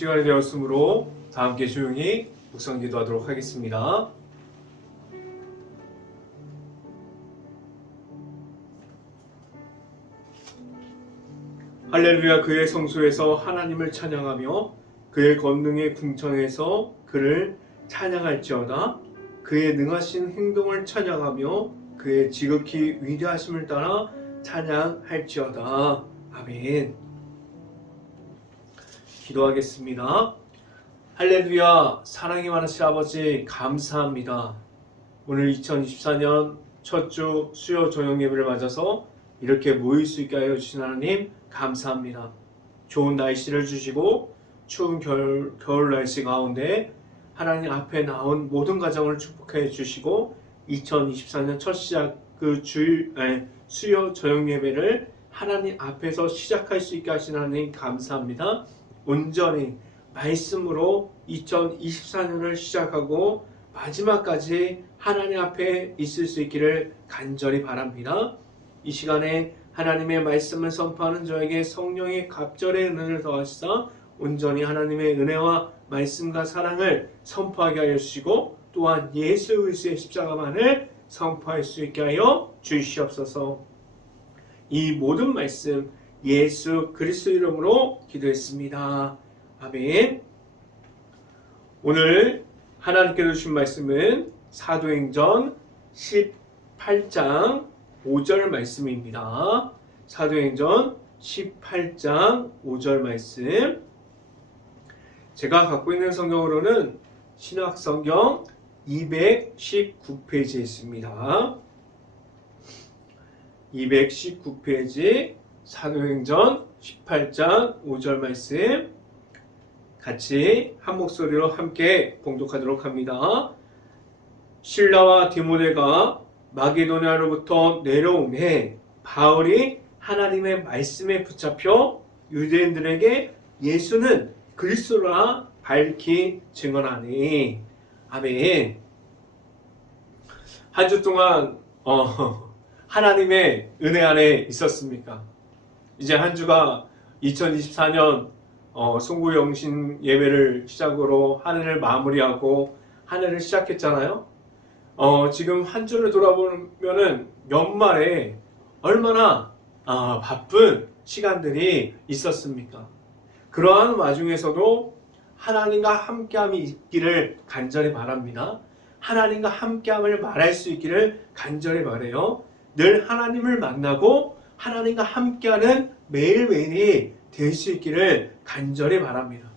시간이 되었으므로 다 함께 조용히 묵상 기도하도록 하겠습니다. 할렐루야. 그의 성소에서 하나님을 찬양하며 그의 권능의 궁창에서 그를 찬양할지어다. 그의 능하신 행동을 찬양하며 그의 지극히 위대하심을 따라 찬양할지어다. 아멘. 기도하겠습니다. 할렐루야. 사랑이 많으신 아버지 감사합니다. 오늘 2024년 첫 주 수요 저녁 예배를 맞아서 이렇게 모일 수 있게 하여 주신 하나님 감사합니다. 좋은 날씨를 주시고 추운 겨울 날씨 가운데 하나님 앞에 나온 모든 가정을 축복해 주시고 2024년 첫 시작 수요 저녁 예배를 하나님 앞에서 시작할 수 있게 하신 하나님 감사합니다. 온전히 말씀으로 2024년을 시작하고 마지막까지 하나님 앞에 있을 수 있기를 간절히 바랍니다. 이 시간에 하나님의 말씀을 선포하는 저에게 성령의 갑절의 은혜를 더하시사 온전히 하나님의 은혜와 말씀과 사랑을 선포하게 하여 주시고 또한 예수 그리스도의 십자가만을 선포할 수 있게 하여 주시옵소서. 이 모든 말씀 예수 그리스도 이름으로 기도했습니다. 아멘. 오늘 하나님께서 주신 말씀은 사도행전 18장 5절 말씀입니다. 사도행전 18장 5절 말씀. 제가 갖고 있는 성경으로는 신약성경 219페이지에 있습니다. 219페이지 사도행전 18장 5절 말씀 같이 한 목소리로 함께 봉독하도록 합니다. 실라와 디모데가 마게도냐로부터 내려오매 바울이 하나님의 말씀에 붙잡혀 유대인들에게 예수는 그리스도라 밝히 증언하니. 아멘. 한 주 동안 하나님의 은혜 안에 있었습니까? 이제 한 주가 2024년 송구영신 예배를 시작으로 한 해를 마무리하고 한 해를 시작했잖아요. 지금 한 주를 돌아보면은 연말에 얼마나 바쁜 시간들이 있었습니까? 그러한 와중에서도 하나님과 함께함이 있기를 간절히 바랍니다. 하나님과 함께함을 말할 수 있기를 간절히 바라요. 늘 하나님을 만나고 하나님과 함께하는 매일매일이 될 수 있기를 간절히 바랍니다.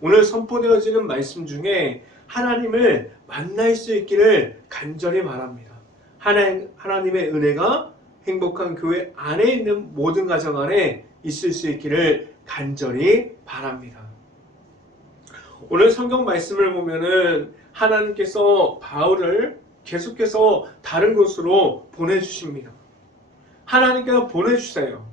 오늘 선포되어지는 말씀 중에 하나님을 만날 수 있기를 간절히 바랍니다. 하나님의 은혜가 행복한 교회 안에 있는 모든 가정 안에 있을 수 있기를 간절히 바랍니다. 오늘 성경 말씀을 보면은 하나님께서 바울을 계속해서 다른 곳으로 보내주십니다. 하나님께서 보내주세요.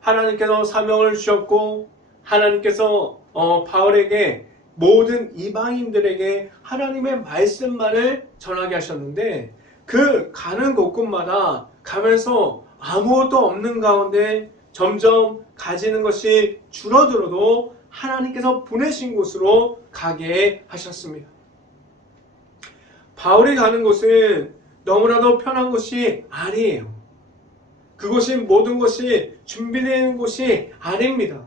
하나님께서 사명을 주셨고 하나님께서 바울에게 모든 이방인들에게 하나님의 말씀만을 전하게 하셨는데 그 가는 곳곳마다 가면서 아무것도 없는 가운데 점점 가지는 것이 줄어들어도 하나님께서 보내신 곳으로 가게 하셨습니다. 바울이 가는 곳은 너무나도 편한 곳이 아니에요. 그곳이 모든 것이 준비되어 곳이 아닙니다.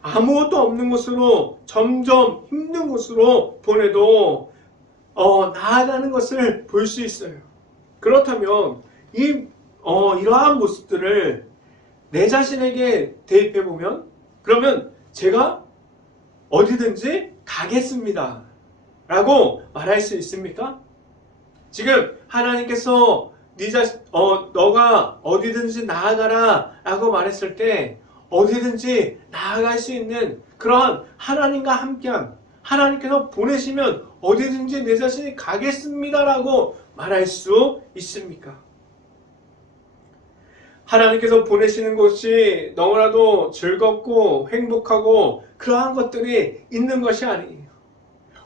아무것도 없는 곳으로 점점 힘든 곳으로 보내도 나아가는 것을 볼 수 있어요. 그렇다면 이러한 모습들을 내 자신에게 대입해 보면 그러면 제가 어디든지 가겠습니다 라고 말할 수 있습니까? 지금 하나님께서 너가 어디든지 나아가라 라고 말했을 때 어디든지 나아갈 수 있는 그러한 하나님과 함께함, 하나님께서 보내시면 어디든지 내 자신이 가겠습니다 라고 말할 수 있습니까? 하나님께서 보내시는 곳이 너무나도 즐겁고 행복하고 그러한 것들이 있는 것이 아니에요.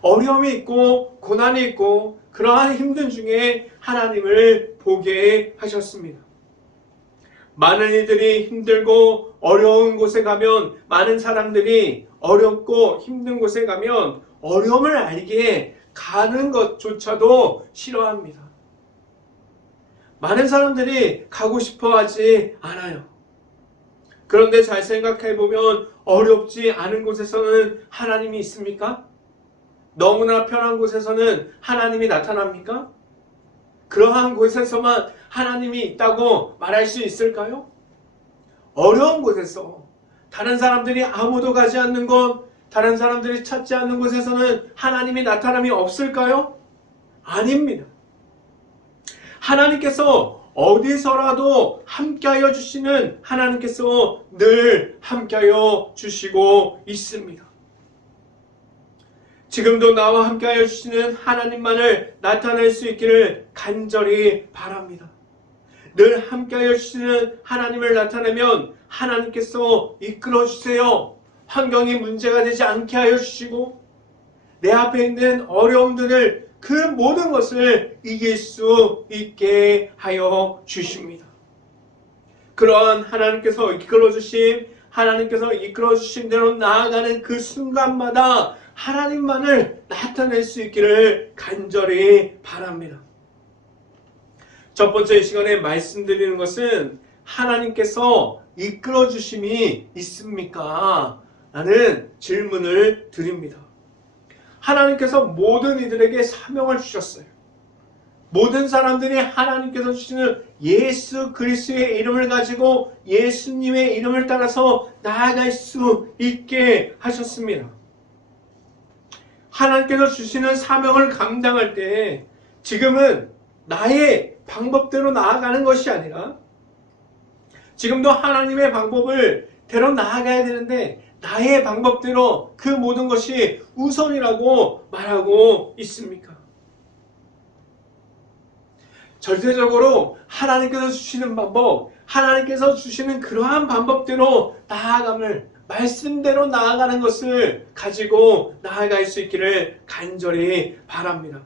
어려움이 있고 고난이 있고 그러한 힘든 중에 하나님을 보게 하셨습니다. 많은 이들이 힘들고 어려운 곳에 가면, 많은 사람들이 어렵고 힘든 곳에 가면 어려움을 알기에 가는 것조차도 싫어합니다. 많은 사람들이 가고 싶어 하지 않아요. 그런데 잘 생각해 보면 어렵지 않은 곳에서는 하나님이 있습니까? 너무나 편한 곳에서는 하나님이 나타납니까? 그러한 곳에서만 하나님이 있다고 말할 수 있을까요? 어려운 곳에서, 다른 사람들이 아무도 가지 않는 곳, 다른 사람들이 찾지 않는 곳에서는 하나님이 나타남이 없을까요? 아닙니다. 하나님께서 어디서라도 함께하여 주시는 하나님께서 늘 함께하여 주시고 있습니다. 지금도 나와 함께하여 주시는 하나님만을 나타낼 수 있기를 간절히 바랍니다. 늘 함께하여 주시는 하나님을 나타내면 하나님께서 이끌어 주세요. 환경이 문제가 되지 않게 하여 주시고 내 앞에 있는 어려움들을, 그 모든 것을 이길 수 있게 하여 주십니다. 그러한 하나님께서 이끌어 주신 대로 나아가는 그 순간마다 하나님만을 나타낼 수 있기를 간절히 바랍니다. 첫 번째 시간에 말씀드리는 것은 하나님께서 이끌어 주심이 있습니까? 라는 질문을 드립니다. 하나님께서 모든 이들에게 사명을 주셨어요. 모든 사람들이 하나님께서 주시는 예수 그리스도의 이름을 가지고 예수님의 이름을 따라서 나아갈 수 있게 하셨습니다. 하나님께서 주시는 사명을 감당할 때 지금은 나의 방법대로 나아가는 것이 아니라, 지금도 하나님의 방법을 대로 나아가야 되는데 나의 방법대로 그 모든 것이 우선이라고 말하고 있습니까? 절대적으로 하나님께서 주시는 방법, 하나님께서 주시는 그러한 방법대로 나아감을, 말씀대로 나아가는 것을 가지고 나아갈 수 있기를 간절히 바랍니다.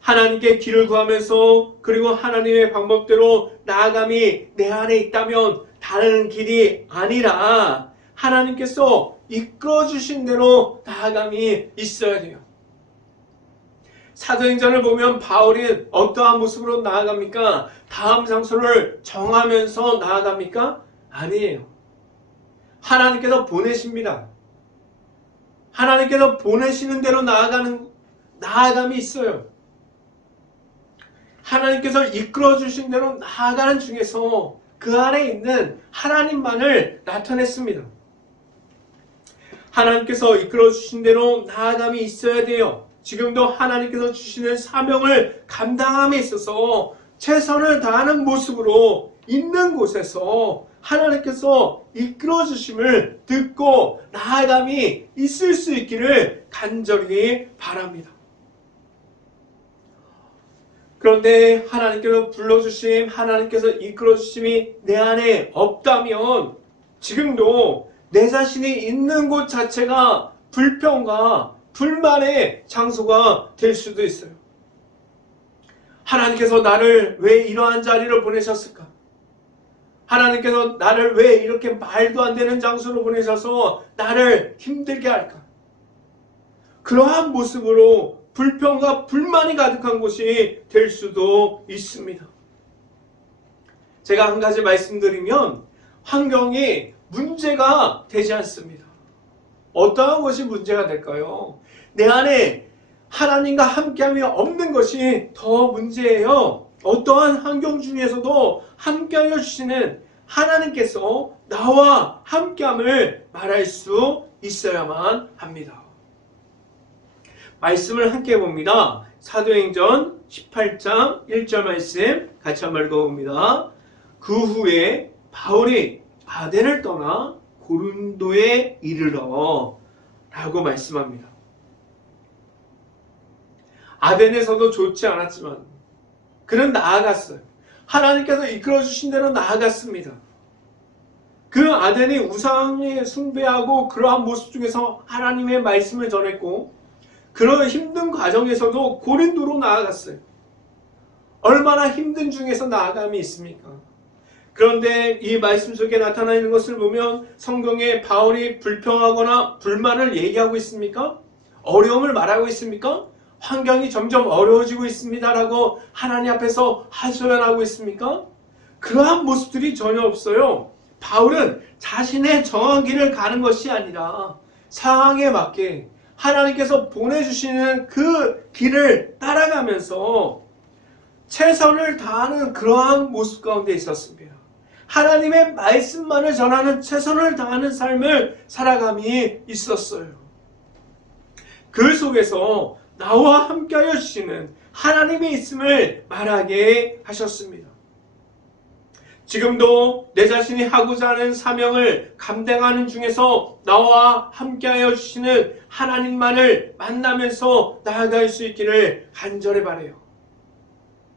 하나님께 길을 구하면서, 그리고 하나님의 방법대로 나아감이 내 안에 있다면 다른 길이 아니라 하나님께서 이끌어 주신 대로 나아감이 있어야 돼요. 사도행전을 보면 바울이 어떠한 모습으로 나아갑니까? 다음 장소를 정하면서 나아갑니까? 아니에요. 하나님께서 보내십니다. 하나님께서 보내시는 대로 나아감이 있어요. 하나님께서 이끌어 주신 대로 나아가는 중에서 그 안에 있는 하나님만을 나타냈습니다. 하나님께서 이끌어 주신 대로 나아감이 있어야 돼요. 지금도 하나님께서 주시는 사명을 감당함에 있어서 최선을 다하는 모습으로 있는 곳에서 하나님께서 이끌어 주심을 듣고 나아감이 있을 수 있기를 간절히 바랍니다. 그런데 하나님께서 불러주심, 하나님께서 이끌어주심이 내 안에 없다면 지금도 내 자신이 있는 곳 자체가 불평과 불만의 장소가 될 수도 있어요. 하나님께서 나를 왜 이러한 자리로 보내셨을까? 하나님께서 나를 왜 이렇게 말도 안 되는 장소로 보내셔서 나를 힘들게 할까? 그러한 모습으로 불평과 불만이 가득한 곳이 될 수도 있습니다. 제가 한 가지 말씀드리면 환경이 문제가 되지 않습니다. 어떠한 것이 문제가 될까요? 내 안에 하나님과 함께함이 없는 것이 더 문제예요. 어떠한 환경 중에서도 함께하여 주시는 하나님께서 나와 함께함을 말할 수 있어야만 합니다. 말씀을 함께 봅니다. 사도행전 18장 1절 말씀 같이 한번 읽어봅니다. 그 후에 바울이 아덴을 떠나 고린도에 이르러 라고 말씀합니다. 아덴에서도 좋지 않았지만 그는 나아갔어요. 하나님께서 이끌어주신 대로 나아갔습니다. 그 아덴이 우상에 숭배하고 그러한 모습 중에서 하나님의 말씀을 전했고 그런 힘든 과정에서도 고린도로 나아갔어요. 얼마나 힘든 중에서 나아감이 있습니까? 그런데 이 말씀 속에 나타나 있는 것을 보면 성경에 바울이 불평하거나 불만을 얘기하고 있습니까? 어려움을 말하고 있습니까? 환경이 점점 어려워지고 있습니다라고 하나님 앞에서 하소연하고 있습니까? 그러한 모습들이 전혀 없어요. 바울은 자신의 정한 길을 가는 것이 아니라 상황에 맞게 하나님께서 보내주시는 그 길을 따라가면서 최선을 다하는 그러한 모습 가운데 있었습니다. 하나님의 말씀만을 전하는 최선을 다하는 삶을 살아감이 있었어요. 그 속에서 나와 함께하여 주시는 하나님의 있음을 말하게 하셨습니다. 지금도 내 자신이 하고자 하는 사명을 감당하는 중에서 나와 함께하여 주시는 하나님만을 만나면서 나아갈 수 있기를 간절히 바라요.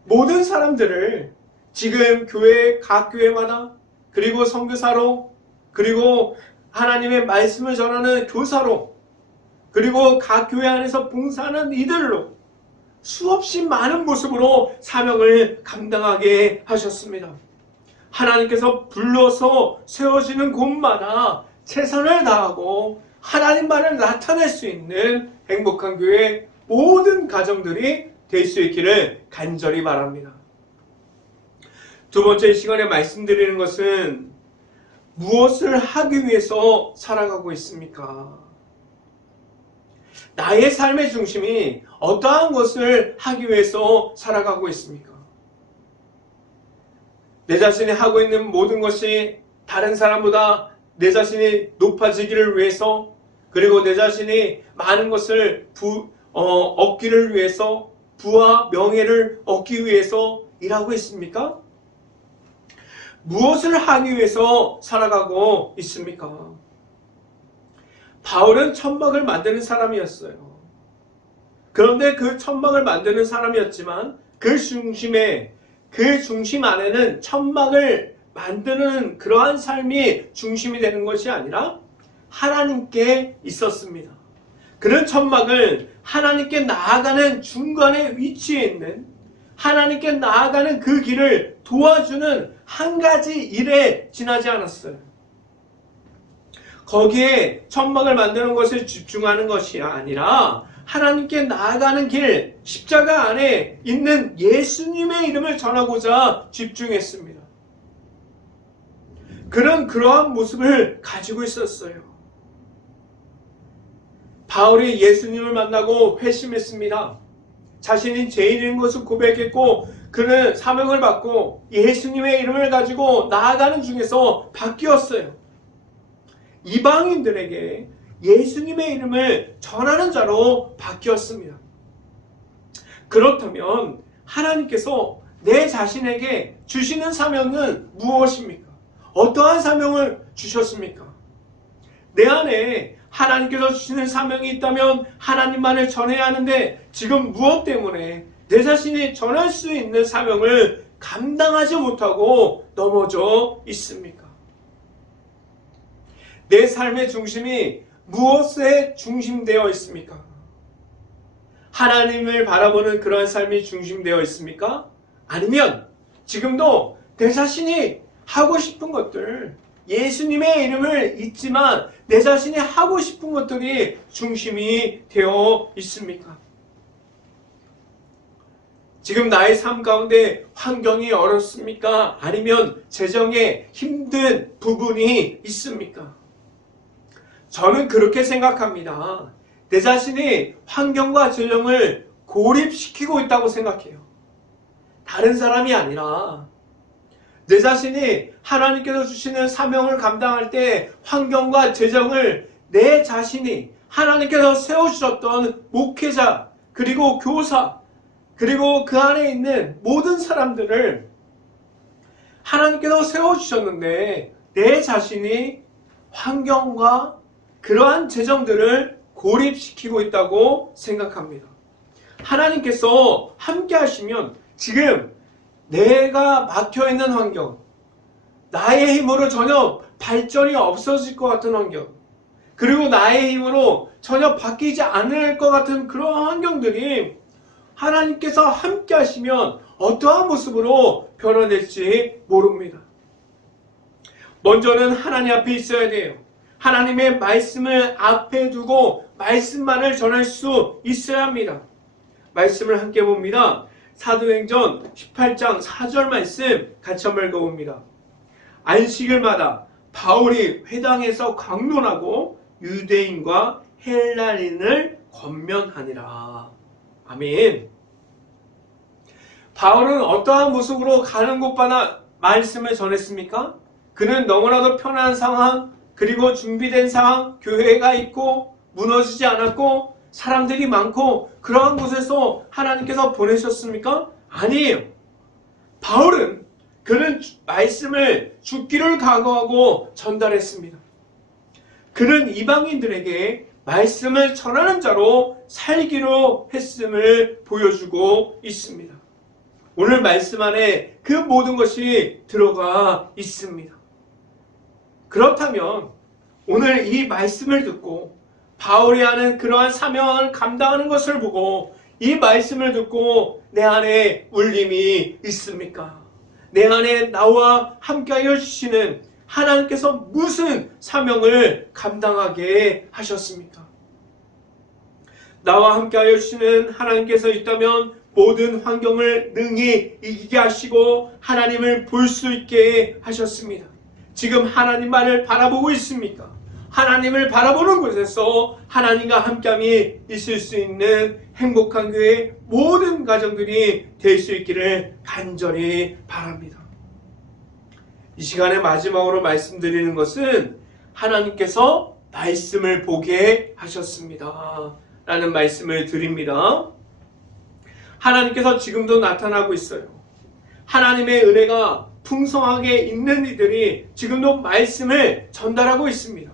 모든 사람들을 지금 교회, 각 교회마다, 그리고 선교사로, 그리고 하나님의 말씀을 전하는 교사로, 그리고 각 교회 안에서 봉사하는 이들로 수없이 많은 모습으로 사명을 감당하게 하셨습니다. 하나님께서 불러서 세워지는 곳마다 최선을 다하고 하나님만을 나타낼 수 있는 행복한 교회 모든 가정들이 될 수 있기를 간절히 바랍니다. 두 번째 시간에 말씀드리는 것은 무엇을 하기 위해서 살아가고 있습니까? 나의 삶의 중심이 어떠한 것을 하기 위해서 살아가고 있습니까? 내 자신이 하고 있는 모든 것이 다른 사람보다 내 자신이 높아지기를 위해서, 그리고 내 자신이 많은 것을 얻기를 위해서, 부와 명예를 얻기 위해서 일하고 있습니까? 무엇을 하기 위해서 살아가고 있습니까? 바울은 천막을 만드는 사람이었어요. 그런데 그 천막을 만드는 사람이었지만 그 중심 안에는 천막을 만드는 그러한 삶이 중심이 되는 것이 아니라 하나님께 있었습니다. 그런 천막을 하나님께 나아가는 중간에 위치해 있는, 하나님께 나아가는 그 길을 도와주는 한 가지 일에 지나지 않았어요. 거기에 천막을 만드는 것에 집중하는 것이 아니라 하나님께 나아가는 길, 십자가 안에 있는 예수님의 이름을 전하고자 집중했습니다. 그는 그러한 모습을 가지고 있었어요. 바울이 예수님을 만나고 회심했습니다. 자신이 죄인인 것을 고백했고 그는 사명을 받고 예수님의 이름을 가지고 나아가는 중에서 바뀌었어요. 이방인들에게 예수님의 이름을 전하는 자로 바뀌었습니다. 그렇다면 하나님께서 내 자신에게 주시는 사명은 무엇입니까? 어떠한 사명을 주셨습니까? 내 안에 하나님께서 주시는 사명이 있다면 하나님만을 전해야 하는데 지금 무엇 때문에 내 자신이 전할 수 있는 사명을 감당하지 못하고 넘어져 있습니까? 내 삶의 중심이 무엇에 중심되어 있습니까? 하나님을 바라보는 그러한 삶이 중심되어 있습니까? 아니면 지금도 내 자신이 하고 싶은 것들, 예수님의 이름을 잊지만 내 자신이 하고 싶은 것들이 중심이 되어 있습니까? 지금 나의 삶 가운데 환경이 어렵습니까? 아니면 재정에 힘든 부분이 있습니까? 저는 그렇게 생각합니다. 내 자신이 환경과 재정을 고립시키고 있다고 생각해요. 다른 사람이 아니라 내 자신이 하나님께서 주시는 사명을 감당할 때 환경과 재정을 내 자신이 하나님께서 세워주셨던 목회자, 그리고 교사, 그리고 그 안에 있는 모든 사람들을 하나님께서 세워주셨는데 내 자신이 환경과 그러한 재정들을 고립시키고 있다고 생각합니다. 하나님께서 함께 하시면 지금 내가 막혀있는 환경, 나의 힘으로 전혀 발전이 없어질 것 같은 환경, 그리고 나의 힘으로 전혀 바뀌지 않을 것 같은 그런 환경들이 하나님께서 함께 하시면 어떠한 모습으로 변화될지 모릅니다. 먼저는 하나님 앞에 있어야 돼요. 하나님의 말씀을 앞에 두고 말씀만을 전할 수 있어야 합니다. 말씀을 함께 봅니다. 사도행전 18장 4절 말씀 같이 한번 읽어봅니다. 안식일마다 바울이 회당에서 강론하고 유대인과 헬라인을 권면하니라. 아멘. 바울은 어떠한 모습으로 가는 곳마다 말씀을 전했습니까? 그는 너무나도 편한 상황, 그리고 준비된 상황, 교회가 있고 무너지지 않았고 사람들이 많고 그러한 곳에서 하나님께서 보내셨습니까? 아니에요. 바울은 그는 말씀을 죽기를 각오하고 전달했습니다. 그는 이방인들에게 말씀을 전하는 자로 살기로 했음을 보여주고 있습니다. 오늘 말씀 안에 그 모든 것이 들어가 있습니다. 그렇다면 오늘 이 말씀을 듣고 바울이 하는 그러한 사명을 감당하는 것을 보고 이 말씀을 듣고 내 안에 울림이 있습니까? 내 안에 나와 함께하여 주시는 하나님께서 무슨 사명을 감당하게 하셨습니까? 나와 함께하여 주시는 하나님께서 있다면 모든 환경을 능히 이기게 하시고 하나님을 볼 수 있게 하셨습니다. 지금 하나님만을 바라보고 있습니까? 하나님을 바라보는 곳에서 하나님과 함께함이 있을 수 있는 행복한 교회 모든 가정들이 될 수 있기를 간절히 바랍니다. 이 시간에 마지막으로 말씀드리는 것은 하나님께서 말씀을 보게 하셨습니다. 라는 말씀을 드립니다. 하나님께서 지금도 나타나고 있어요. 하나님의 은혜가 풍성하게 있는 이들이 지금도 말씀을 전달하고 있습니다.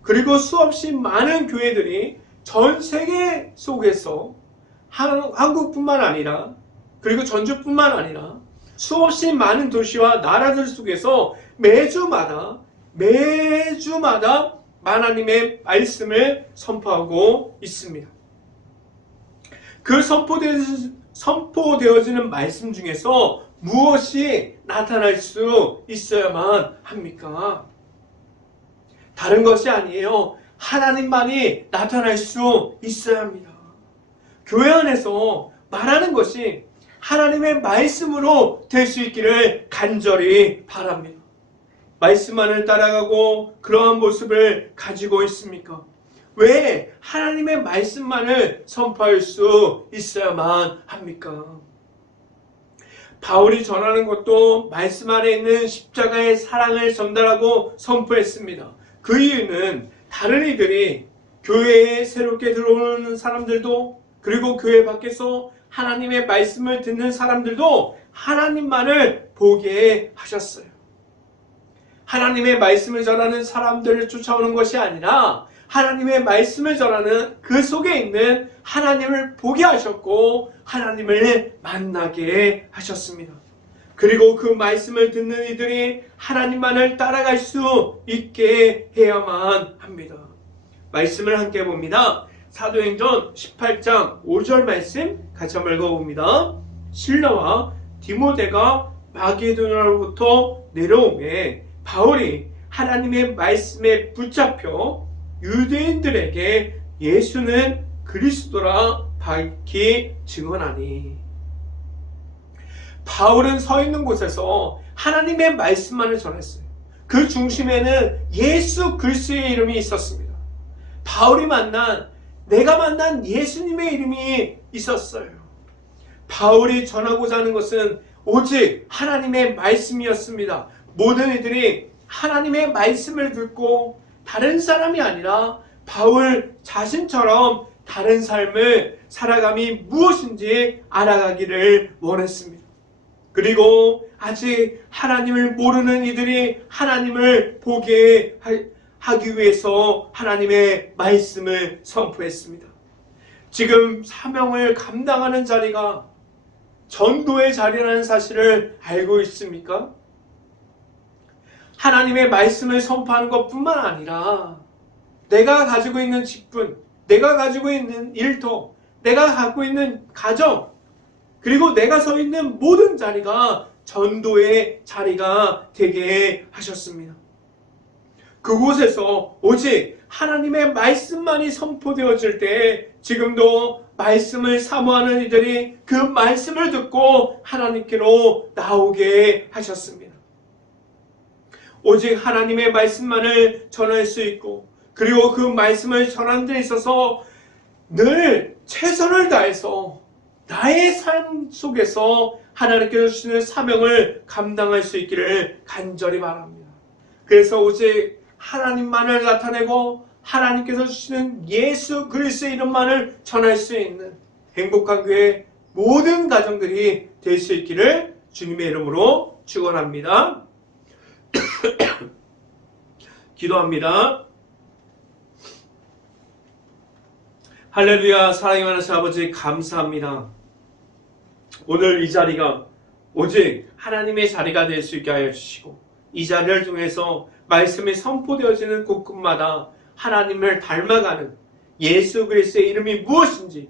그리고 수없이 많은 교회들이 전 세계 속에서 한국뿐만 아니라 그리고 전주뿐만 아니라 수없이 많은 도시와 나라들 속에서 매주마다 하나님의 말씀을 선포하고 있습니다. 그 선포되어지는 말씀 중에서 무엇이 나타날 수 있어야만 합니까? 다른 것이 아니에요. 하나님만이 나타날 수 있어야 합니다. 교회 안에서 말하는 것이 하나님의 말씀으로 될 수 있기를 간절히 바랍니다. 말씀만을 따라가고 그러한 모습을 가지고 있습니까? 왜 하나님의 말씀만을 선포할 수 있어야만 합니까? 바울이 전하는 것도 말씀 안에 있는 십자가의 사랑을 전달하고 선포했습니다. 그 이유는 다른 이들이 교회에 새롭게 들어오는 사람들도 그리고 교회 밖에서 하나님의 말씀을 듣는 사람들도 하나님만을 보게 하셨어요. 하나님의 말씀을 전하는 사람들을 쫓아오는 것이 아니라 하나님의 말씀을 전하는 그 속에 있는 하나님을 보게 하셨고 하나님을 만나게 하셨습니다. 그리고 그 말씀을 듣는 이들이 하나님만을 따라갈 수 있게 해야만 합니다. 말씀을 함께 봅니다. 사도행전 18장 5절 말씀 같이 한번 읽어봅니다. 실라와 디모데가 마게도냐로부터 내려오매 바울이 하나님의 말씀에 붙잡혀 유대인들에게 예수는 그리스도라 밝히 증언하니. 바울은 서 있는 곳에서 하나님의 말씀만을 전했어요. 그 중심에는 예수 그리스도의 이름이 있었습니다. 바울이 내가 만난 예수님의 이름이 있었어요. 바울이 전하고자 하는 것은 오직 하나님의 말씀이었습니다. 모든 이들이 하나님의 말씀을 듣고 다른 사람이 아니라 바울 자신처럼 다른 삶을 살아감이 무엇인지 알아가기를 원했습니다. 그리고 아직 하나님을 모르는 이들이 하나님을 보게 하기 위해서 하나님의 말씀을 선포했습니다. 지금 사명을 감당하는 자리가 전도의 자리라는 사실을 알고 있습니까? 하나님의 말씀을 선포하는 것뿐만 아니라 내가 가지고 있는 직분, 내가 가지고 있는 일터, 내가 갖고 있는 가정, 그리고 내가 서 있는 모든 자리가 전도의 자리가 되게 하셨습니다. 그곳에서 오직 하나님의 말씀만이 선포되어질 때 지금도 말씀을 사모하는 이들이 그 말씀을 듣고 하나님께로 나오게 하셨습니다. 오직 하나님의 말씀만을 전할 수 있고 그리고 그 말씀을 전하는 데 있어서 늘 최선을 다해서 나의 삶 속에서 하나님께서 주시는 사명을 감당할 수 있기를 간절히 바랍니다. 그래서 오직 하나님만을 나타내고 하나님께서 주시는 예수 그리스도의 이름만을 전할 수 있는 행복한 교회 모든 가정들이 될 수 있기를 주님의 이름으로 축원합니다. 기도합니다. 할렐루야. 사랑이 많으신 아버지 감사합니다. 오늘 이 자리가 오직 하나님의 자리가 될 수 있게 하여 주시고 이 자리를 통해서 말씀이 선포되어지는 곳곳마다 하나님을 닮아가는 예수 그리스도의 이름이 무엇인지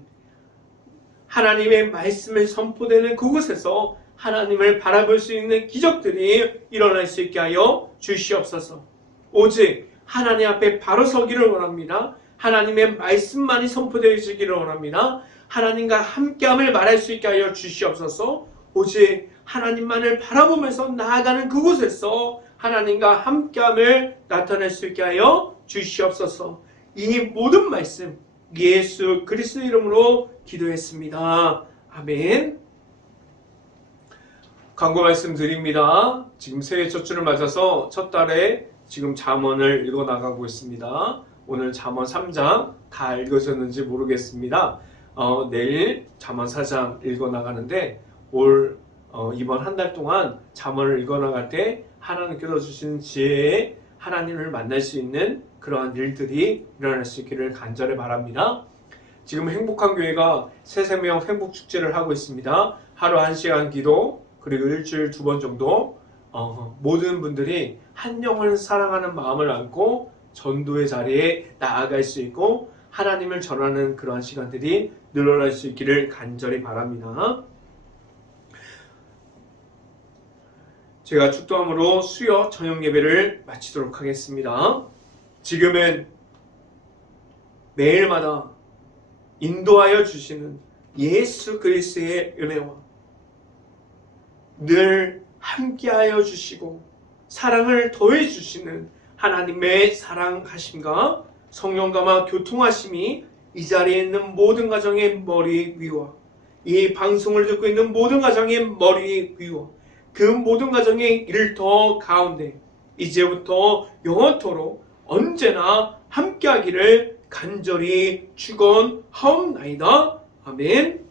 하나님의 말씀을 선포되는 그곳에서 하나님을 바라볼 수 있는 기적들이 일어날 수 있게 하여 주시옵소서. 오직 하나님 앞에 바로 서기를 원합니다. 하나님의 말씀만이 선포되어지기를 원합니다. 하나님과 함께함을 말할 수 있게 하여 주시옵소서. 오직 하나님만을 바라보면서 나아가는 그곳에서 하나님과 함께함을 나타낼 수 있게 하여 주시옵소서. 이 모든 말씀 예수 그리스도 이름으로 기도했습니다. 아멘. 광고 말씀 드립니다. 지금 새해 첫 주를 맞아서 첫 달에 지금 잠언을 읽어 나가고 있습니다. 오늘 잠언 3장 다 읽으셨는지 모르겠습니다. 내일 잠언 4장 읽어 나가는데 이번 한 달 동안 잠언을 읽어 나갈 때 하나님께서 주신 지혜에 하나님을 만날 수 있는 그러한 일들이 일어날 수 있기를 간절히 바랍니다. 지금 행복한 교회가 새생명 행복축제를 하고 있습니다. 하루 1시간 기도 그리고 일주일 2번 정도 모든 분들이 한 영혼을 사랑하는 마음을 안고 전도의 자리에 나아갈 수 있고 하나님을 전하는 그러한 시간들이 늘어날 수 있기를 간절히 바랍니다. 제가 축도함으로 수요 저녁 예배를 마치도록 하겠습니다. 지금은 매일마다 인도하여 주시는 예수 그리스도의 은혜와 늘 함께하여 주시고 사랑을 더해 주시는 하나님의 사랑하심과 성령감화 교통하심이 이 자리에 있는 모든 가정의 머리 위와 이 방송을 듣고 있는 모든 가정의 머리 위와 그 모든 가정의 일터 가운데 이제부터 영원토록 언제나 함께하기를 간절히 축원하옵나이다. 아멘.